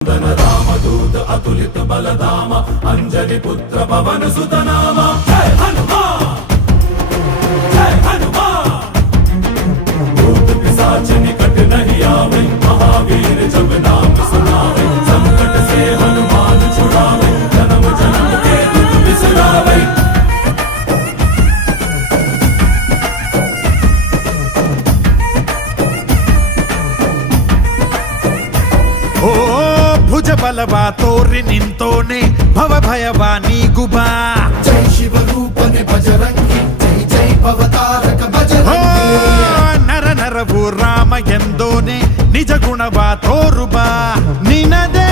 रामदूत अतुलित बलधाम अंजलि पुत्र पवन सुत नाम जय हनुमान जय हनुमान। भूत पिशाच निकट नहीं आवे महावीर जब नाम सुनावे संकट से हनुमान छुड़ावे जन्म जन्म के दुख बिसरावे। ओ ಭುಜ ಬಲವಾ ತೋರಿ ನಿಂತೋನೆ ಭವ ಭಯವಾ ನೀಗುಬಾ ಜೈ ಶಿವ ರೂಪನೆ ಬಜರಂಗಿ ಜೈ ಜೈ ಭವತಾರಕ ಬಜರಂಗಿ ನರ ನರವು ರಾಮ ಎಂದೋನೆ ನಿಜ ಗುಣವಾ ತೋರುಬಾ ನಿನದೇ